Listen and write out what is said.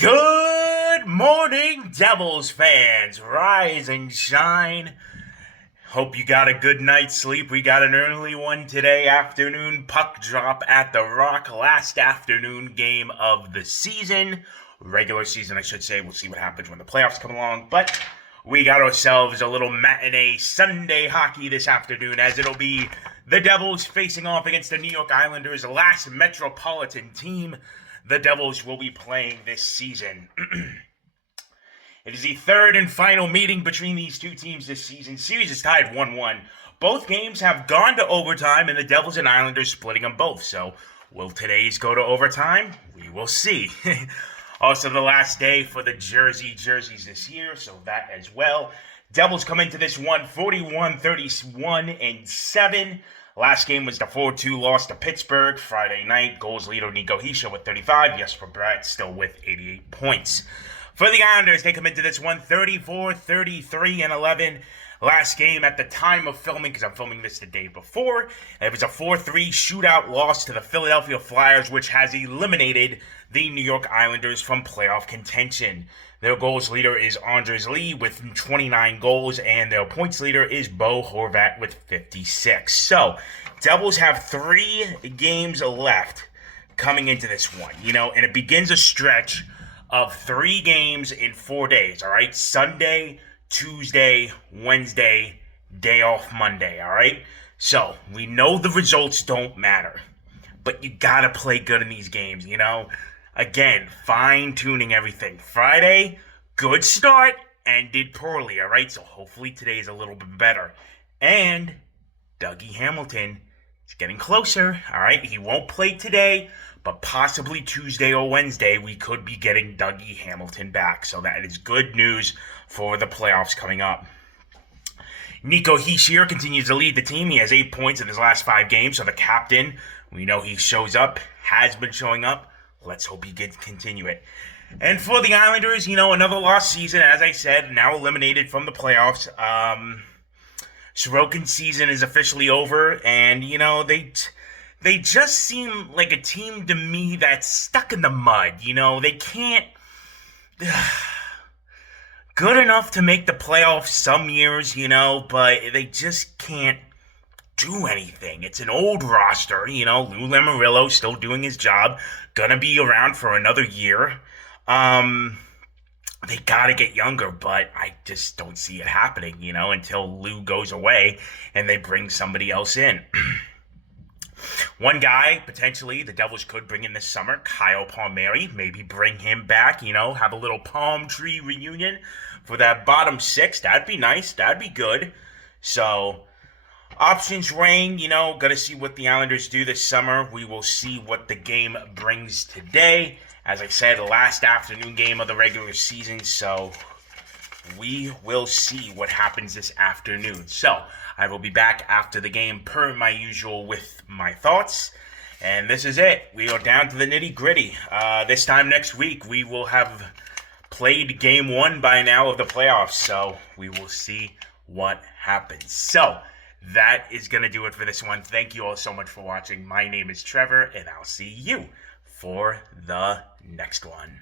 Good morning, Devils fans. Rise and shine. Hope you got a good night's sleep. We got an early one today afternoon. Puck drop at the Rock. Last afternoon game of the season. Regular season, I should say. We'll see what happens when the playoffs come along. But we got ourselves a little matinee Sunday hockey this afternoon, as it'll be the Devils facing off against the New York Islanders, last Metropolitan team the Devils will be playing this season. It is the third and final meeting between these two teams this season. Series is tied 1-1. Both games have gone to overtime, and the Devils and Islanders splitting them both. So, will today's go to overtime? We will see. Also, the last day for the jerseys this year, so that as well. Devils come into this one 41-31-7. Last game was the 4-2 loss to Pittsburgh. Friday night, goals leader Nico Hischier with 35. Jesper Bratt still with 88 points. For the Islanders, they come into this one 34-33-11. Last game at the time of filming, because I'm filming this the day before, it was a 4-3 shootout loss to the Philadelphia Flyers, which has eliminated the New York Islanders from playoff contention. Their goals leader is Anders Lee with 29 goals, and their points leader is Bo Horvat with 56. So, Devils have 3 games left coming into this one, and it begins a stretch of 3 games in 4 days, all right? Sunday, Tuesday, Wednesday, day off Monday, all right? So, we know the results don't matter, but you gotta play good in these games, Again, fine-tuning everything. Friday, good start, ended poorly, all right? So hopefully today is a little bit better. And Dougie Hamilton is getting closer, all right? He won't play today, but possibly Tuesday or Wednesday, we could be getting Dougie Hamilton back. So that is good news for the playoffs coming up. Nico Hischier continues to lead the team. He has 8 points in his last 5 games. So the captain, we know he shows up, has been showing up. Let's hope he can continue it. And for the Islanders, another lost season, as I said, now eliminated from the playoffs. Sorokin's season is officially over, and, they just seem like a team to me that's stuck in the mud. They can't... Good enough to make the playoffs some years, but they just can't do anything. It's an old roster, Lou Lamoriello still doing his job, gonna be around for another year. They gotta get younger, but I just don't see it happening, until Lou goes away and they bring somebody else in. One guy, potentially, the Devils could bring in this summer, Kyle Palmieri, maybe bring him back, have a little palm tree reunion for that bottom 6. That'd be nice, that'd be good. So, options reign, gotta see what the Islanders do this summer. We will see what the game brings today. As I said, last afternoon game of the regular season, so we will see what happens this afternoon. So, I will be back after the game per my usual with my thoughts. And this is it. We are down to the nitty-gritty. This time next week, we will have played game 1 by now of the playoffs, so we will see what happens. So, that is going to do it for this one. Thank you all so much for watching. My name is Trevor, and I'll see you for the next one.